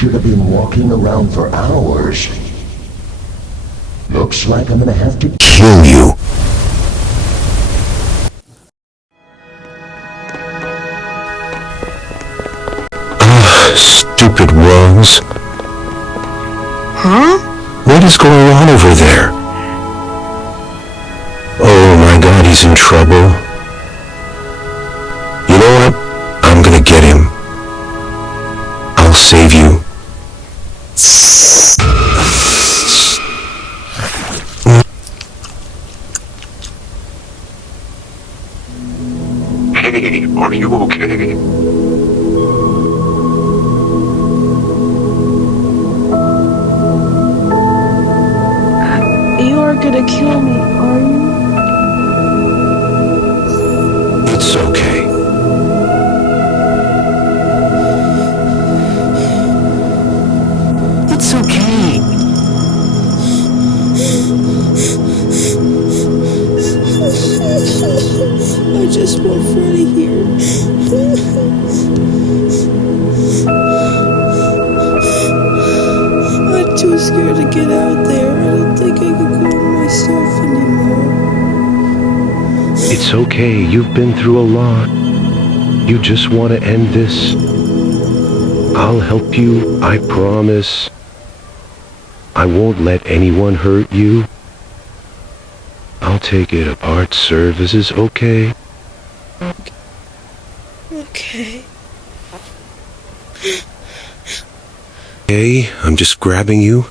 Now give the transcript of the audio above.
should have been walking around for hours. Looks like I'm gonna have to kill you. Stupid worms. Huh? What is going on over there? Oh my god, he's in trouble. You know what? I'm gonna get him. I'll save you. Hey, are you okay? You are gonna kill me, are you? It's okay. It's okay. I just want Freddy here. I'm too scared to get out there. I don't think I can go myself anymore. It's okay, you've been through a lot. You just want to end this. I'll help you, I promise. I won't let anyone hurt you. I'll take it apart services, okay? Okay. Okay, I'm just grabbing you.